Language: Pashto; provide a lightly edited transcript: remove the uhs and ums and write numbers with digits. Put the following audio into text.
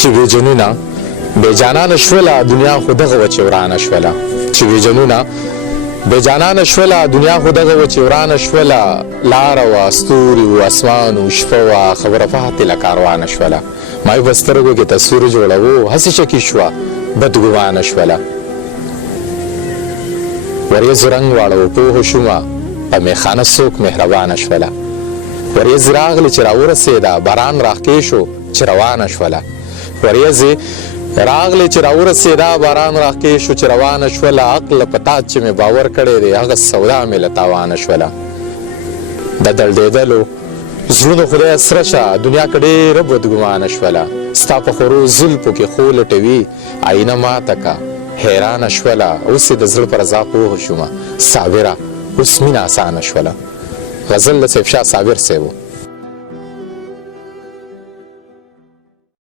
چې بې جنونه بې جانانه شوله دنیا خو دغه وه چې ورانه شوله چې بې جنونه بې جانانه شوله دنیا خو دغه وه چې ورانه شوله لاره وه ستوري و اسمان و شپه وه خبره پاتې له کاروانه شوله ما یې په سترګو کې تصویر جوړوو هسې شکي شوه بدګمانه شوله وریځ رنګ واړه پوه شومه په میخانه څوک مهربانه شوله وریځ راغلې چې راورسېده باران راښکې شو چې روانه شوله وریځې راغلې چې راورسېده باران راښکې شو چې روانه شوله عقله په تا چې مې باور کړی دی هغه سودا مې له تاوانه شوله د دړدېدلو زړونو خدای سره شه دنیا که ډېره بدګمانه شوله ستا په خورو زلفو کې خو لټوي آینه ماته که حیرانه شوله اوس یې د زړه په رضا پوه شومه صابره اوس مینه اسانه شوله غزل د سیف شاه صابر صاحب